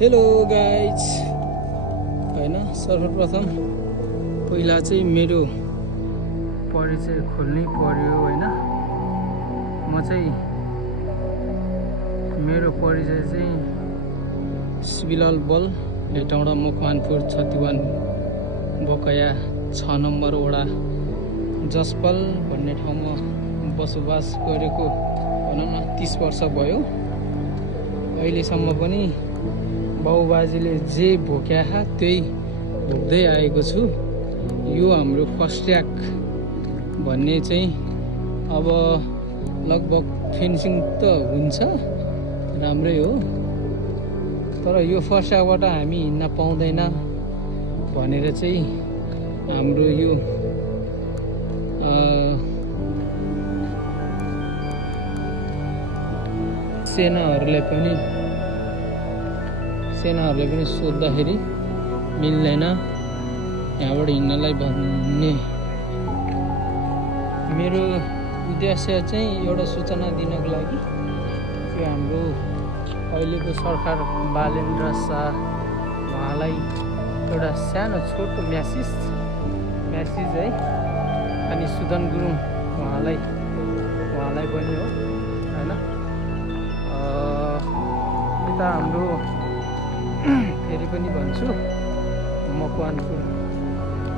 Hello guys होइन सर्वप्रथम पहिला चाहिँ मेरो परिचय खोल्नै पर्यो होइन। म चाहिँ मेरो परिचय चाहिँ शिवलाल बल हेटौँडा मकवानपुर छतिवन बकैया 6 नम्बर वडा जसपल भन्ने ठाउँमा बसोबास गरेको भनौँ न 30 वर्ष भयो। अहिलेसम्म पनि बाउबाजेले जे भोग्या त्यही भोग्दै आएको छु। यो हाम्रो फस्ट्याग भन्ने चाहिँ अब लगभग फिनिसिङ त हुन्छ राम्रै हो, तर यो फस्ट्यागबाट हामी हिँड्न पाउँदैन भनेर चाहिँ हाम्रो यो सेनाहरूले पनि सोद्धाखेरि मिल्दैन यहाँबाट हिँड्नलाई भन्ने मेरो उद्देश्य चाहिँ एउटा सूचना दिनको लागि यो हाम्रो अहिलेको सरकार बालेन्द्र शाह उहाँलाई एउटा सानो छोटो म्यासेज है। अनि सुदन गुरुङ उहाँलाई पनि हो होइन। यता हाम्रो फेरि पनि भन्छु मकवानपुर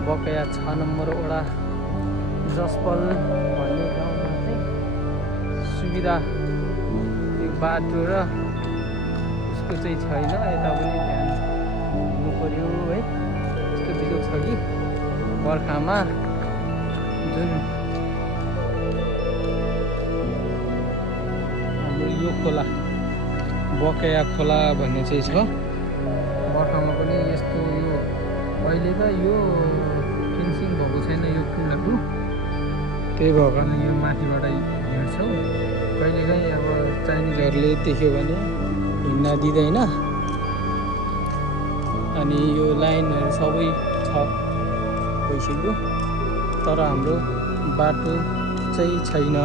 बकैया 6 नम्बर वडा जसपल भन्ने गाउँमा चाहिँ सुविधा त्यो बाटो र उसको चाहिँ छैन। यता पनि ध्यान दिनु पर्यो है। यस्तो बिजोग छ कि बर्खामा जुन हाम्रो यो खोला बकैया खोला भन्ने चाहिँ छ, बर्खामा पनि यस्तो यो अहिले त यो फिनिसिङ भएको छैन यो पुलहरू, त्यही भएर यो माथिबाट हिँड्छौँ। कहिलेकाहीँ अब चाइनिजहरूले देख्यो भने हिँड्न दिँदैन। अनि यो लाइनहरू सबै छ भइसक्यो, तर हाम्रो बाटो चाहिँ छैन।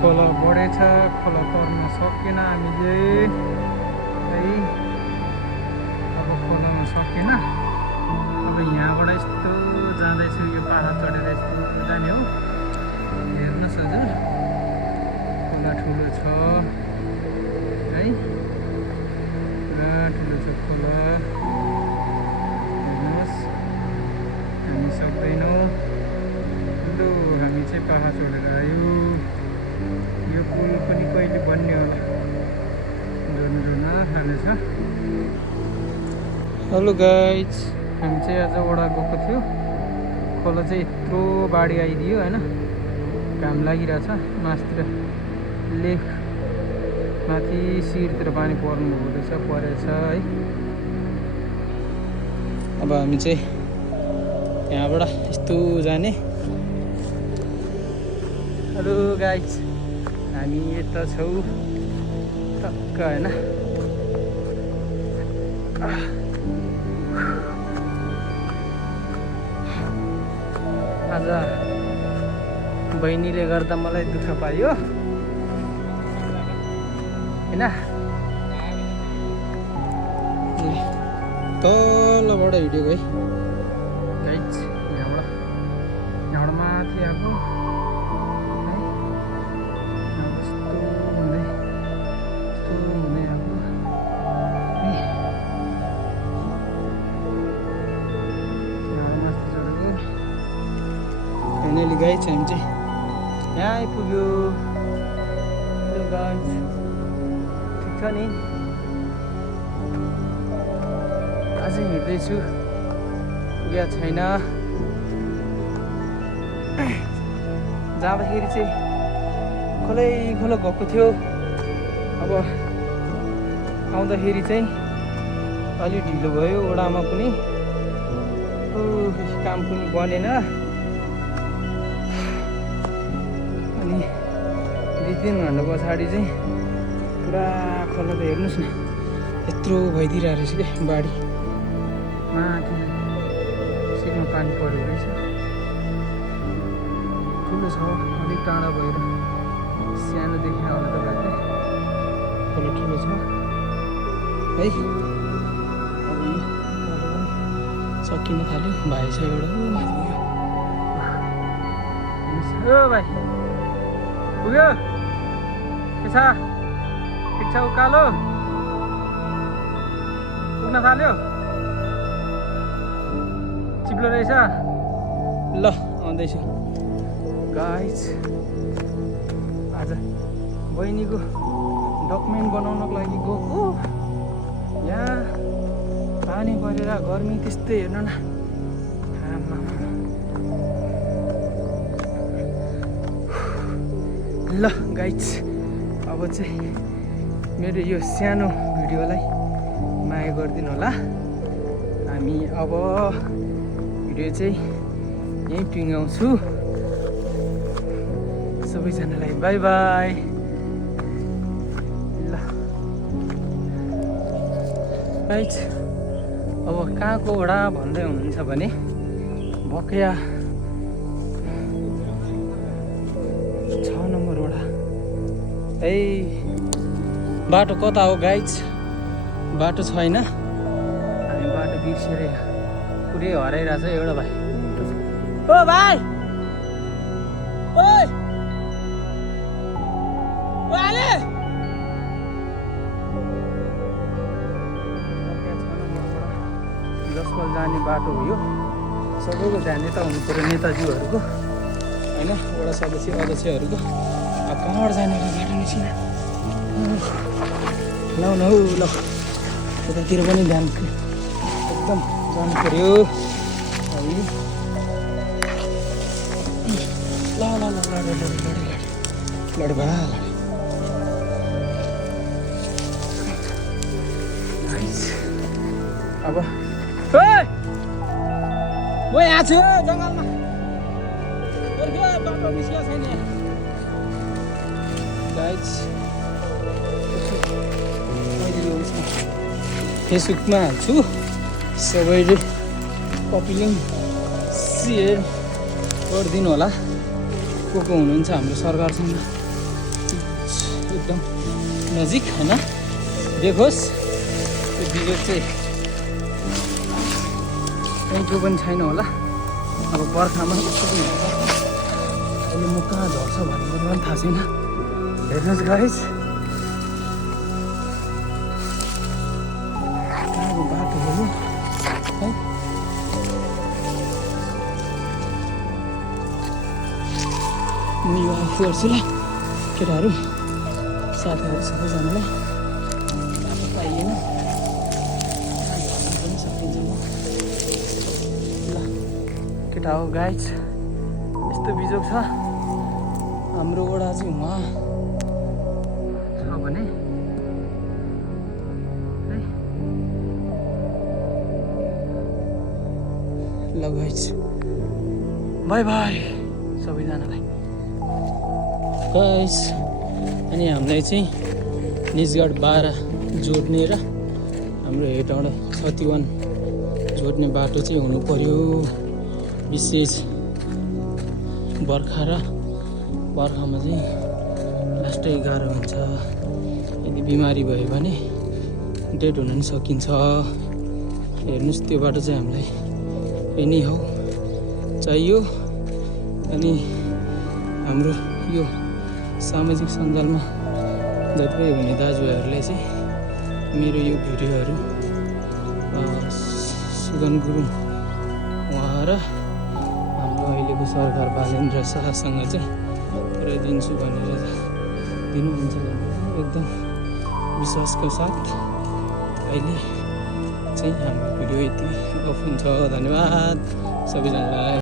खोला बढेछ, खोला तर्न सकेन हामीले है। अब खोलामा सकेन। अब यहाँबाट यस्तो जाँदैछु, यो पाहाड चढेर यस्तो जाने हो। हेर्नुहोस् हजुर, खोला ठुलो छ है, पुरा ठुलो छ खोला। हेर्नुहोस्, हामी सक्दैनौँ। लु हामी चाहिँ पाहाड चढेर आयो। यो पुल पनि कहिले बन्ने होला, जोन थालेछ। हेलो गाइज, हामी चाहिँ आज वडा गएको थियो। खोला चाहिँ यत्रो बाढी आइदियो होइन, घाम लागिरहेछ। माथितिर लेक माथि शिरतिर पानी पर्नु हुँदैछ, परेछ है। अब हामी चाहिँ यहाँबाट यस्तो जाने। हेलो गाइज, हामी यता छौँ टक्क होइन। आज बहिनीले गर्दा मलाई दुःख पायो होइन। तलबाट हिँडेको है गाइज, यहाँबाट माथि आएको यस्तो हुँदै आएको। फाइनली गाइज हामी चाहिँ यहाँ आइपुग्यो। हेलो गाइज, ठिक छ नि? अझै हिँड्दैछु, पुगेको छैन। जाँदाखेरि चाहिँ खोलो गएको थियो। अब आउँदाखेरि चाहिँ अलि ढिलो भयो, वडामा पनि काम पनि बनेन। अनि 2-3 घन्टा पछाडि चाहिँ पुरा खोला त हेर्नुहोस् न, यत्रो भइदिरहेको रहेछ क्या बाढी। माथि सिरमा पानी परेको रहेछ, ठुलो छ, अलिक टाढा भएर सानो देखिन होला तपाईँहरूले। खोला ठुलो छ। है। अब यो बाटो पनि सकिन थाल्यो। भाइ छ एउटा माथि पुग्यो। ओ भाइ पुग्यो के छ ठिक छ उकालो पुग्न थाल्यो चिप्लो रहेछ ल आउँदैछु गाइज आज बहिनीको डकुमेन्ट बनाउनको लागि गएको यहाँ पानी परेर गर्मी त्यस्तै हेर्नु न ल गाइज अब चाहिँ मेरो यो सानो भिडियोलाई माया गरिदिनु होला हामी अब भिडियो चाहिँ यहीँ टुङ्गाउँछु सबैजनालाई बाई बाई ल गाइज अब कहाँको वडा भन्दै हुनुहुन्छ भने बकेया 6 नम्बर वडा ए बाटो कता हो गाइज बाटो छैन हामी बाटो बिर्सेर पुरै हराइरहेछ एउटा भाइ ओ भाइ ओइ वाले जसको जाने बाटो हो यो सबैको जाने त हुनु पर्यो नेताजीहरूको होइन वडा सदस्य अध्यक्षहरूको अब कहाँबाट जाने बाटो निस्किन ल न हौ ल यतातिर पनि ध्यान एकदम जानु पर्यो ल ल ल लड भा अब म यहाँ छु जङ्गलमा बाटो निस्किएको छैन गाइज फेसबुकमा हाल्छु सबैले कपी लिङ्क सेयर गरिदिनु होला को हुनुहुन्छ हाम्रो सरकारसँग एकदम नजिक होइन देखोस् त्यो भिडियो चाहिँ कहीँको पनि छैन होला अब बर्खामा कस्तो पनि हुन्छ अहिले म कहाँ झर्छ भन्ने पनि थाहा छैन हेर्नुहोस् गाइज कहाँको बाटो हो है म यो आफू गर्छु ल केटाहरू साथीहरू सबैजनालाई बाटो पाइएन पनि सकिन्छ ल केटा हो गाइज यस्तो बिजोग छ हाम्रो वडा चाहिँ उहाँ छ भने है ल गाइज बाई बाई सबैजनालाई गाइस अनि हामीलाई चाहिँ निजगढ 12 जोड्ने र हाम्रो हेटौँडा 31 जोड्ने बाटो चाहिँ हुनु पर्यो विशेष बर्खामा चाहिँ लास्टै गाह्रो हुन्छ यदि बिमारी भयो भने डेड हुन पनि सकिन्छ हेर्नुहोस् त्यो बाटो चाहिँ हामीलाई यही हो चाहियो अनि हाम्रो यो सामाजिक सञ्जालमा जति हुने दाजुभाइहरूलाई चाहिँ मेरो यो भिडियोहरू सुगन गुरुङ उहाँ र हाम्रो अहिलेको सरकार बालेन्द्र शाहसँग चाहिँ पुऱ्याइदिन्छु भनेर दिनुहुन्छ एकदम विश्वासको साथ अहिले चाहिँ हाम्रो भिडियो यति अफ हुन्छ धन्यवाद सबैजनालाई।